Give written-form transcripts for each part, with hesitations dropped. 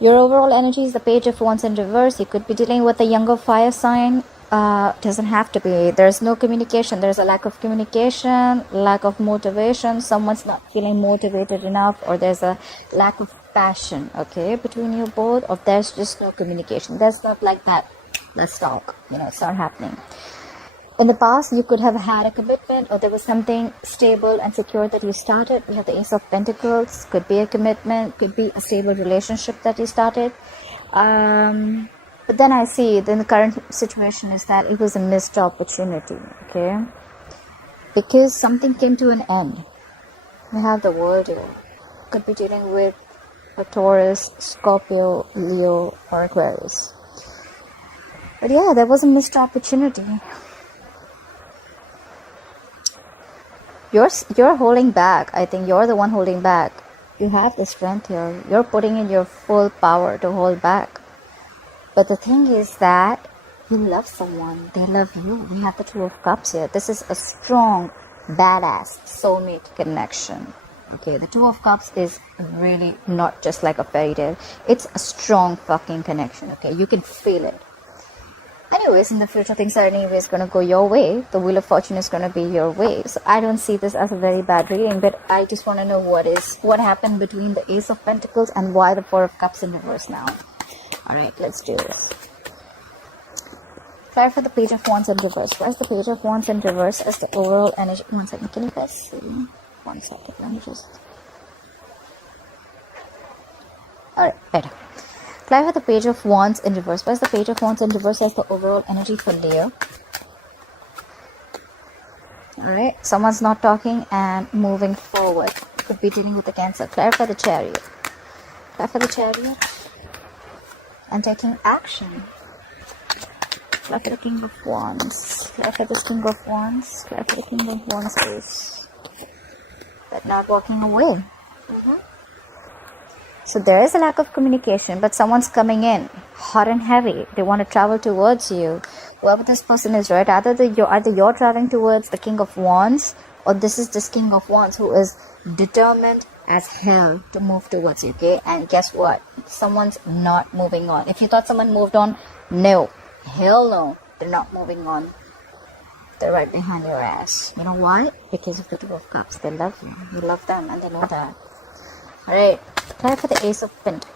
Your overall energy is the Page of Wands in reverse. You could be dealing with a younger fire sign. Doesn't have to be. There's no communication. There's a lack of communication, lack of motivation. Someone's not feeling motivated enough, or there's a lack of passion, okay, between you both, or there's just no communication. There's not like that, let's talk, it's not happening. In the past, you could have had a commitment, or there was something stable and secure that you started. We have the Ace of Pentacles. Could be a commitment, could be a stable relationship that you started. But then I see then the current situation is that it was a missed opportunity, okay? Because something came to an end. We have the World here. Could be dealing with a Taurus, Scorpio, Leo, or Aquarius. But yeah, there was a missed opportunity. You're holding back. I think you're the one holding back. You have the strength here. You're putting in your full power to hold back. But the thing is that you love someone. They love you. We have the Two of Cups here. This is a strong, badass soulmate connection. Okay, the Two of Cups is really not just like a fairy tale. It's a strong fucking connection. Okay, you can feel it. Anyways, in the future, things are anyways going to go your way. The Wheel of Fortune is going to be your way. So I don't see this as a very bad reading, but I just want to know what happened between the Ace of Pentacles and why the Four of Cups in reverse now. Alright, let's do this. Try for the Page of Wands in reverse. Why is the Page of Wands in reverse as the overall energy? 1 second, can you guys see? 1 second, let me just... Alright, better. Apply for the Page of Wands in reverse. Why is the Page of Wands in reverse as the overall energy for Leo? Alright, someone's not talking and moving forward. Could be dealing with the Cancer. Clarify the Chariot. Clarify the Chariot. And taking action. Clarify the King of Wands. Clarify the King of Wands. Clarify the King of Wands is that not walking away. So there is a lack of communication, but someone's coming in hot and heavy. They want to travel towards you. Whoever this person is, right? Either you're traveling towards the King of Wands, or this is this King of Wands who is determined as hell to move towards you, okay? And guess what? Someone's not moving on. If you thought someone moved on, no. Hell no. They're not moving on. They're right behind your ass. You know why? Because of the Two of Cups. They love you. You love them, and they know that. Alright. Try for the Ace of Pentacles.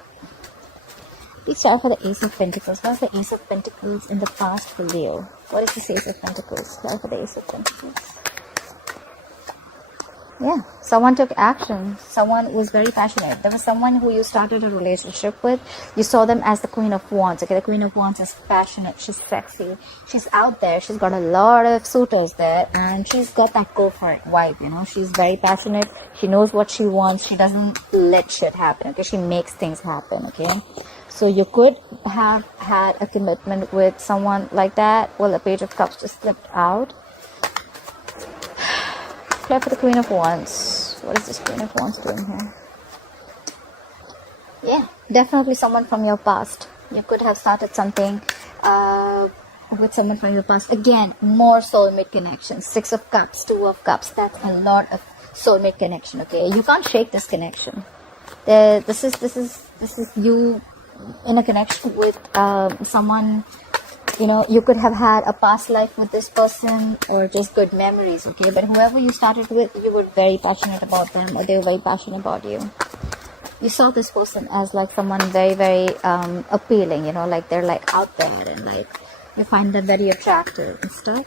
Please try for the Ace of Pentacles. What is the Ace of Pentacles in the past for Leo? What is this Ace of Pentacles? Try for the Ace of Pentacles. Yeah, someone took action. Someone was very passionate. There was someone who you started a relationship with. You saw them as the Queen of Wands. Okay, the Queen of Wands is passionate. She's sexy. She's out there. She's got a lot of suitors there. And she's got that go for it vibe, you know. She's very passionate. She knows what she wants. She doesn't let shit happen. Okay, she makes things happen. Okay. So you could have had a commitment with someone like that. Well, the Page of Cups just slipped out. Play for the Queen of Wands. What is this Queen of Wands doing here? Yeah, definitely someone from your past. You could have started something with someone from your past. Again, more soulmate connections. 6 of Cups, 2 of Cups. That's a lot of soulmate connection. Okay, you can't shake this connection. This is you in a connection with someone. You know, you could have had a past life with this person, or just good memories, okay? But whoever you started with, you were very passionate about them, or they were very passionate about you. You saw this person as like someone very, very appealing, you know, like they're like out there, and like you find them very attractive and stuff.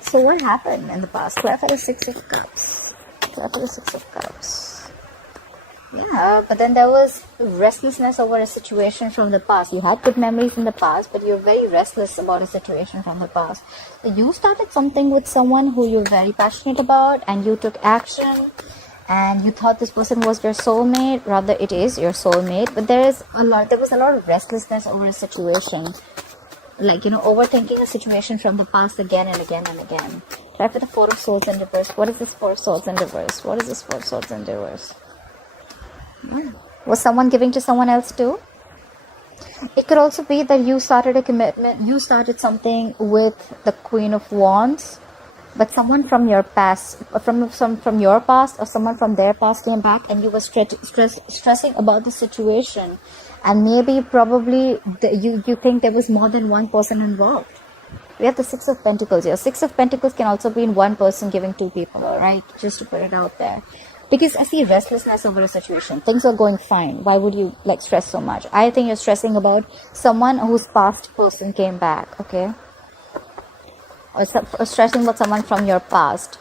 So what happened in the past? Clarify the 6 of Cups. Clarify the 6 of Cups. Yeah, but then there was restlessness over a situation from the past. You had good memories in the past, but you're very restless about a situation from the past. So you started something with someone who you're very passionate about, and you took action, and you thought this person was your soulmate. Rather, it is your soulmate, but there was a lot of restlessness over a situation. Like, you know, overthinking a situation from the past again and again and again. Try for the 4 of Swords in reverse. What is this 4 of Swords in reverse? What is this 4 of Swords in reverse? Was someone giving to someone else too? It could also be that you started a commitment. You started something with the Queen of Wands, But someone from your past, from your past, or someone from their past came back, and you were stressing about the situation, and maybe probably you think there was more than one person involved. We have the Six of Pentacles here. Six of Pentacles can also be in one person giving two people, alright? Just to put it out there. Because I see restlessness over a situation. Things are going fine. Why would you like stress so much? I think you're stressing about someone whose past person came back, okay? Or stressing about someone from your past.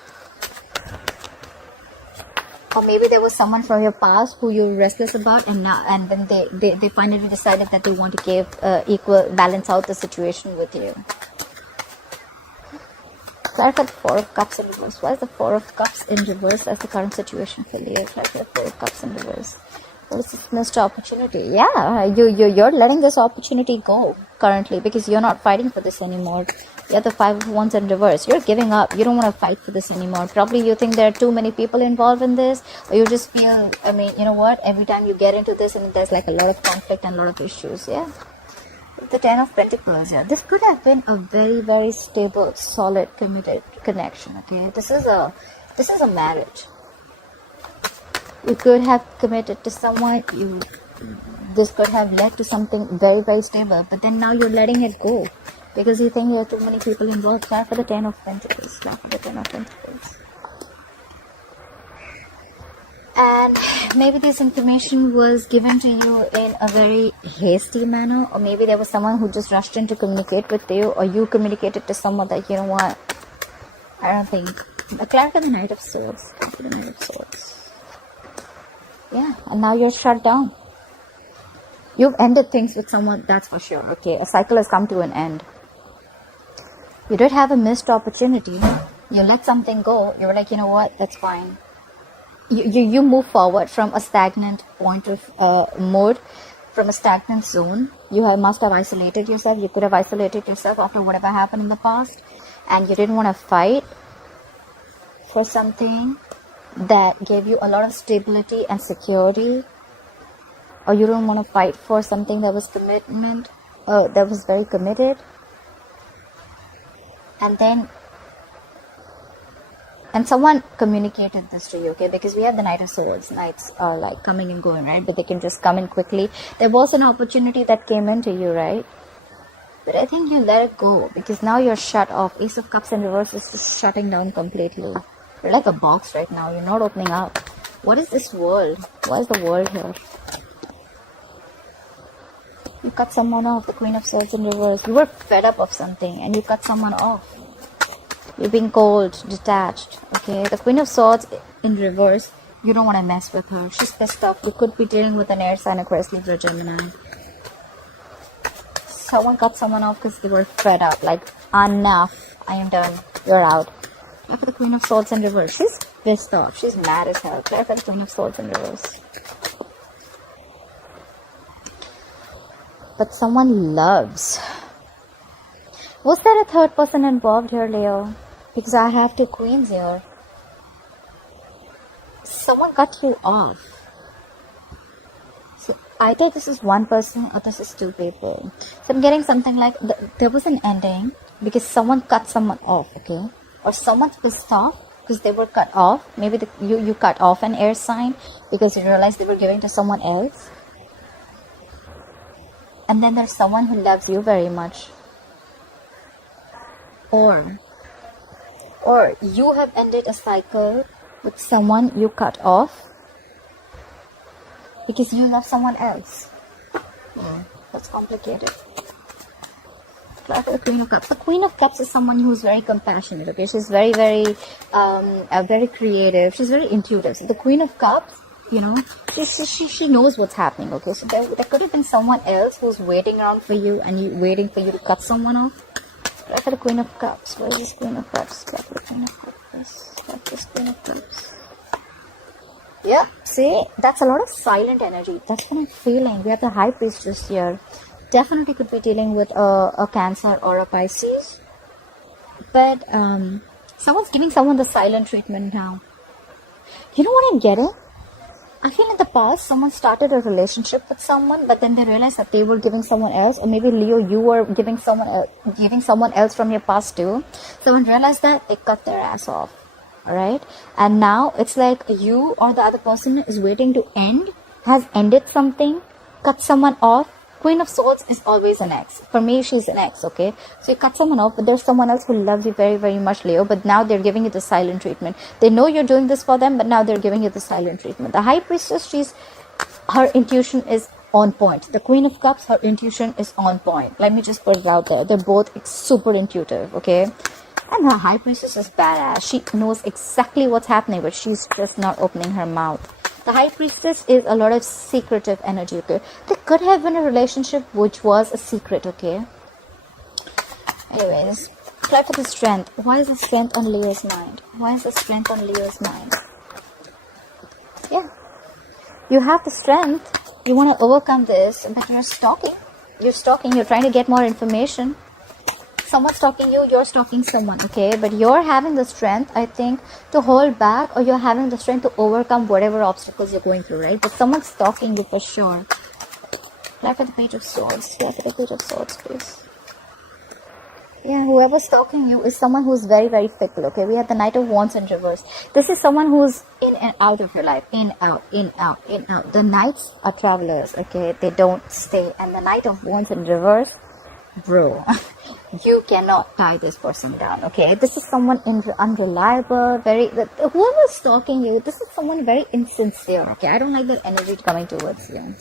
Or maybe there was someone from your past who you're restless about, and then they finally decided that they want to give balance out the situation with you. Clarify the Four of Cups in reverse. Why is the Four of Cups in reverse as the current situation for Leo? Clarify the Four of Cups in reverse. What is this missed opportunity? Yeah, you're letting this opportunity go currently because you're not fighting for this anymore. You have the Five of Wands in reverse. You're giving up. You don't want to fight for this anymore. Probably you think there are too many people involved in this, or you just feel, I mean, you know what? Every time you get into this, and there's like a lot of conflict and a lot of issues. Yeah. The Ten of Pentacles. Yeah. This could have been a very, very stable, solid, committed connection. Okay. This is a marriage. You could have committed to someone. This could have led to something very, very stable. But then now you're letting it go. Because you think there are too many people involved. Clap for the Ten of Pentacles. Clap for the Ten of Pentacles. And maybe this information was given to you in a very hasty manner. Or maybe there was someone who just rushed in to communicate with you. Or you communicated to someone that, you know what, I don't think. Clap for the Knight of Swords. Clap for the Knight of Swords. Yeah, and now you're shut down. You've ended things with someone, that's for sure. Okay, a cycle has come to an end. You did have a missed opportunity. You let something go. You were like, you know what, that's fine. You move forward from a stagnant point of mode, from a stagnant zone. Must have isolated yourself. You could have isolated yourself after whatever happened in the past. And you didn't want to fight for something that gave you a lot of stability and security. Or you don't want to fight for something that was commitment, that was very committed. And someone communicated this to you, okay? Because we have the Knight of Swords. Knights are like coming and going, right? But they can just come in quickly. There was an opportunity that came into you, right? But I think you let it go because now you're shut off. Ace of Cups in reverse is just shutting down completely. You're like a box right now. You're not opening up. What is this world? Why is the world here? You cut someone off. The Queen of Swords in reverse. You were fed up of something and you cut someone off. You're being cold, detached. Okay, the Queen of Swords in reverse. You don't want to mess with her. She's pissed off. You could be dealing with an air sign, Aquarius, Libra, Gemini. Someone cut someone off because they were fed up. Like, enough. I am done. You're out. Clap for the Queen of Swords in reverse. She's pissed off. She's mad as hell. Clap for the Queen of Swords in reverse. But someone loves. Was there a third person involved here, Leo? Because I have two queens here. Someone cut you off. So either this is one person or this is two people. So I'm getting something like there was an ending because someone cut someone off, okay? Or someone's pissed off because they were cut off. Maybe you cut off an air sign because you realized they were giving to someone else. And then there's someone who loves you very much. Or you have ended a cycle with someone you cut off because you love someone else. That's complicated. Clap for the Queen of Cups. The Queen of Cups is someone who's very compassionate, okay? She's very, very, very creative. She's very intuitive. So the Queen of Cups, you know, she knows what's happening, okay? So there could have been someone else who's waiting around for you and waiting for you to cut someone off. Clap for the Queen of Cups. Where is this Queen of Cups? Clap for the Queen of Cups. Clap for this Queen of Cups. Yeah, see, that's a lot of silent energy. That's what I'm feeling. We have the High Priestess here. Definitely could be dealing with a Cancer or a Pisces. But someone's giving someone the silent treatment now. You know what I'm getting? I feel in the past, someone started a relationship with someone, but then they realized that they were giving someone else, or maybe Leo, you were giving someone else from your past too. Someone realized that, they cut their ass off. All right, and now it's like you or the other person is waiting to end, has ended something, cut someone off. Queen of Swords is always an ex. For me, she's an ex, okay? So you cut someone off, but there's someone else who loves you very, very much, Leo, but now they're giving you the silent treatment. They know you're doing this for them, but now they're giving you the silent treatment. The High Priestess, her intuition is on point. The Queen of Cups, her intuition is on point. Let me just put it out there. They're both super intuitive, okay? And the High Priestess is badass. She knows exactly what's happening, but she's just not opening her mouth. The High Priestess is a lot of secretive energy, okay? There could have been a relationship which was a secret, okay? Anyways, try for the Strength. Why is the Strength on Leo's mind? Why is the Strength on Leo's mind? Yeah. You have the Strength. You want to overcome this, but you're stalking. You're stalking. You're trying to get more information. Someone's stalking you, you're stalking someone, okay? But you're having the strength, I think, to hold back, or you're having the strength to overcome whatever obstacles you're going through, right? But someone's stalking you for sure. Try for the Page of Swords. Try for the Page of Swords, please. Yeah, whoever's stalking you is someone who's very, very fickle, okay? We have the Knight of Wands in reverse. This is someone who's in and out of your life. In, out, in, out, in, out. The Knights are travelers, okay? They don't stay. And the Knight of Wands in reverse, bro, you cannot tie this person down, okay? This is someone unreliable, whoever's stalking you, this is someone very insincere, okay? I don't like that energy coming towards you.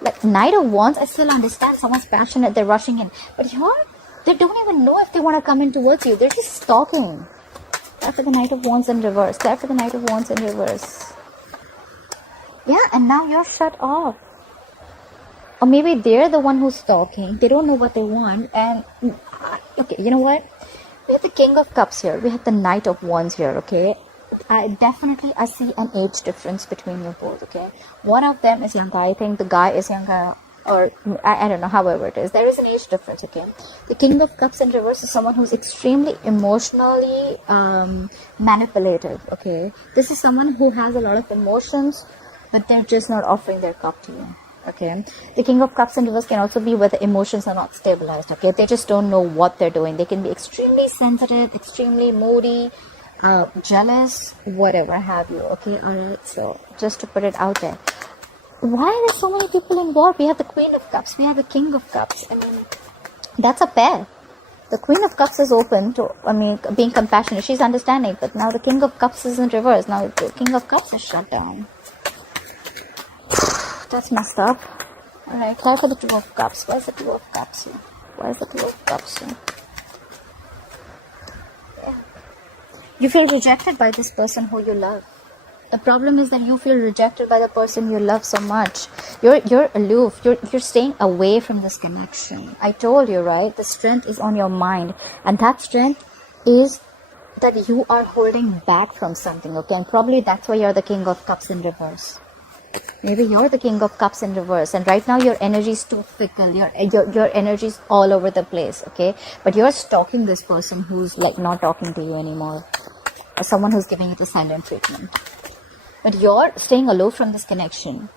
Like Knight of Wands, I still understand someone's passionate, they're rushing in, but they don't even know if they want to come in towards you. They're just stalking. Try for the Knight of Wands in reverse. Try for the Knight of Wands in reverse. Yeah, and now you're shut off. Or maybe they're the one who's stalking. They don't know what they want. And, okay, you know what? We have the King of Cups here. We have the Knight of Wands here, okay? I see an age difference between you both, okay? One of them is younger. I think the guy is younger, or I don't know, however it is. There is an age difference, okay? The King of Cups in reverse is someone who's extremely emotionally manipulative, okay? This is someone who has a lot of emotions, but they're just not offering their cup to you. Okay, the King of Cups in reverse can also be where the emotions are not stabilized. Okay, they just don't know what they're doing. They can be extremely sensitive, extremely moody, jealous, whatever have you. Okay, alright, so just to put it out there, why are there so many people involved? We have the Queen of Cups, we have the King of Cups. I mean, that's a pair. The Queen of Cups is open to, being compassionate. She's understanding, but now the King of Cups is in reverse. Now the King of Cups is shut down. That's messed up. Alright, try for the Two of Cups. Where's the Two of Cups here? Where's the Two of Cups here? Yeah. You feel rejected by this person who you love. The problem is that you feel rejected by the person you love so much. You're aloof. You're staying away from this connection. I told you, right? The strength is on your mind. And that strength is that you are holding back from something, okay? And probably that's why you're the King of Cups in reverse. Maybe you're the King of Cups in reverse, and right now your energy is too fickle. Your energy is all over the place, okay? But you're stalking this person who's like not talking to you anymore, or someone who's giving you the silent treatment. But you're staying aloof from this connection.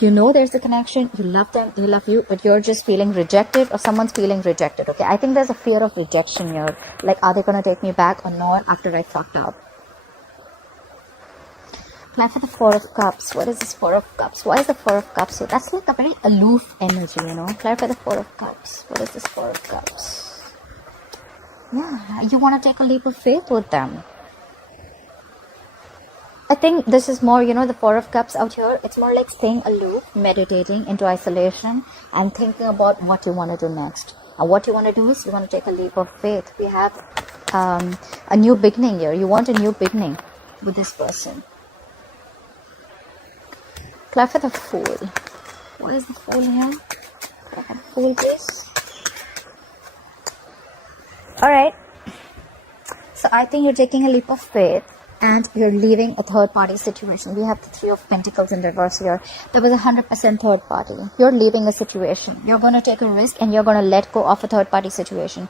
You know there's a connection, you love them, they love you, but you're just feeling rejected, or someone's feeling rejected, okay? I think there's a fear of rejection here. Like, are they gonna take me back or not after I fucked up? Apply for the Four of Cups. What is this Four of Cups? Why is the Four of Cups here? That's like a very aloof energy, you know. Apply for the Four of Cups. What is this Four of Cups? Yeah, you want to take a leap of faith with them. I think this is more, you know, the Four of Cups out here. It's more like staying aloof, meditating into isolation, and thinking about what you want to do next. And what you want to do is you want to take a leap of faith. We have a new beginning here. You want a new beginning with this person. Apply for the Fool. What is the Fool here? Apply for the Fool, please. Alright. So I think you're taking a leap of faith. and you're leaving a third party situation. We have the Three of Pentacles in reverse here. There was 100% third party. You're leaving a situation. You're going to take a risk and you're going to let go of a third party situation.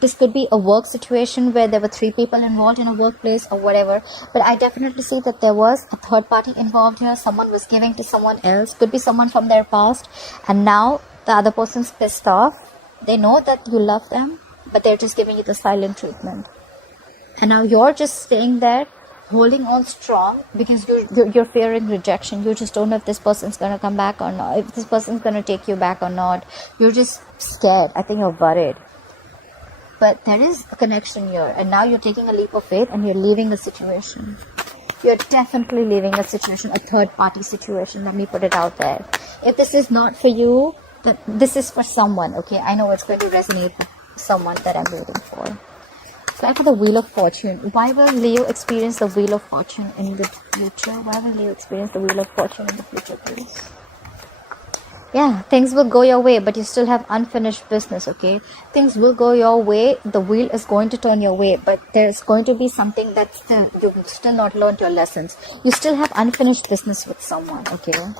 This could be a work situation where there were 3 people involved in a workplace or whatever. But I definitely see that there was a third party involved here. Someone was giving to someone else. Could be someone from their past. And now the other person's pissed off. They know that you love them, but they're just giving you the silent treatment. And now you're just staying there, holding on strong, because you're fearing rejection. You just don't know if this person's going to come back or not, if this person's going to take you back or not. You're just scared. I think you're worried. But there is a connection here, and now you're taking a leap of faith and you're leaving a situation. You're definitely leaving a situation, a third party situation. Let me put it out there. If this is not for you, but this is for someone, okay? I know it's going to resonate with someone that I'm waiting for. Try for the Wheel of Fortune. Why will Leo experience the Wheel of Fortune in the future? Why will Leo experience the Wheel of Fortune in the future, please? Yeah, things will go your way, but you still have unfinished business, okay? Things will go your way. The wheel is going to turn your way, but there's going to be something that you've still not learned your lessons. You still have unfinished business with someone, okay?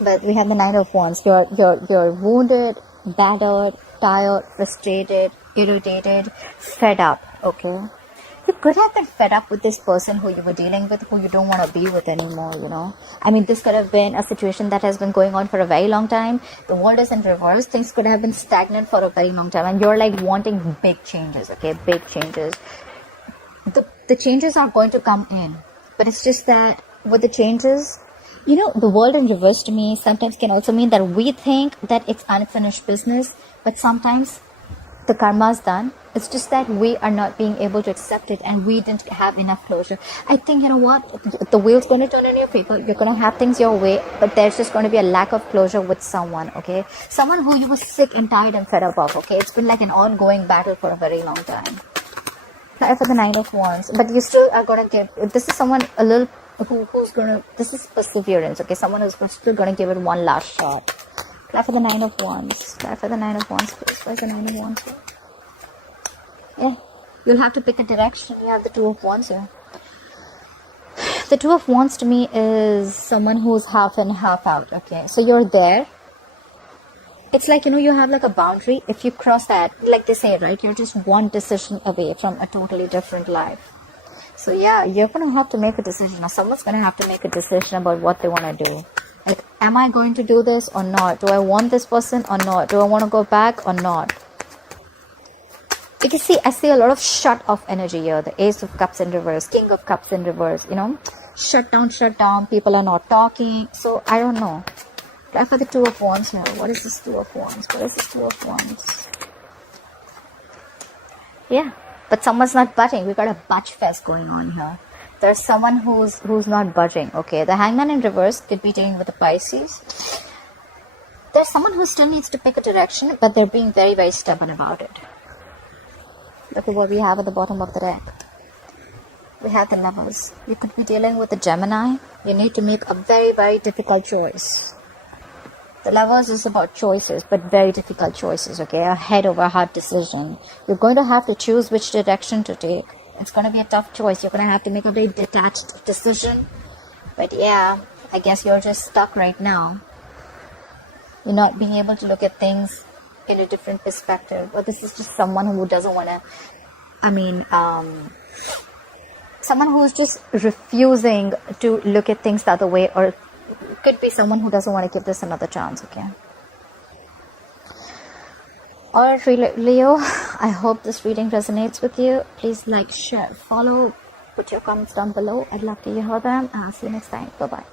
But we have the Nine of Wands. You're wounded, battered, tired, frustrated, irritated, fed up, okay? You could have been fed up with this person who you were dealing with, who you don't want to be with anymore, you know? I mean, this could have been a situation that has been going on for a very long time. The world is in reverse. Things could have been stagnant for a very long time. And you're like wanting big changes, okay? Big changes. The changes are going to come in. But it's just that with the changes, you know, the world in reverse to me sometimes can also mean that we think that it's unfinished business, but sometimes the karma is done. It's just that we are not being able to accept it and we didn't have enough closure. I think, you know what, the wheel's going to turn in your favor. You're going to have things your way, but there's just going to be a lack of closure with someone, okay? Someone who you were sick and tired and fed up of, okay? It's been like an ongoing battle for a very long time. Try for the Nine of Wands, but you still are going to give, this is someone a little, who's going to, this is perseverance, okay? Someone who's still going to give it one last shot. Try for the Nine of Wands. Try for the Nine of Wands, please. Where's the Nine of Wands here? Yeah, you'll have to pick a direction. You have the Two of Wands here. The Two of Wands to me is someone who's half in, half out, okay? So you're there. It's like, you know, you have like a boundary. If you cross that, like they say, right? You're just one decision away from a totally different life. So yeah, you're going to have to make a decision. Now someone's going to have to make a decision about what they want to do. Like, am I going to do this or not? Do I want this person or not? Do I want to go back or not? Because see, I see a lot of shut off energy here. The Ace of Cups in reverse, King of Cups in reverse, you know. Shut down. People are not talking. So, I don't know. Try for the Two of Wands here. What is this Two of Wands? What is this Two of Wands? Yeah, but someone's not budging. We got a budge fest going on here. There's someone who's not budging, okay? The Hangman in reverse could be dealing with the Pisces. There's someone who still needs to pick a direction, but they're being very, very stubborn about it. Look at what we have at the bottom of the deck. We have the Lovers. You could be dealing with a Gemini. You need to make a very, very difficult choice. The Lovers is about choices, but very difficult choices, okay? A head over heart decision. You're going to have to choose which direction to take. It's going to be a tough choice. You're going to have to make a very detached decision. But yeah, I guess you're just stuck right now. You're not being able to look at things in a different perspective. Or this is just someone who doesn't want to, someone who is just refusing to look at things the other way. Or it could be someone who doesn't want to give this another chance, okay? Alright, Leo, I hope this reading resonates with you. Please like, share, follow, put your comments down below. I'd love to hear them. I'll see you next time. Bye-bye.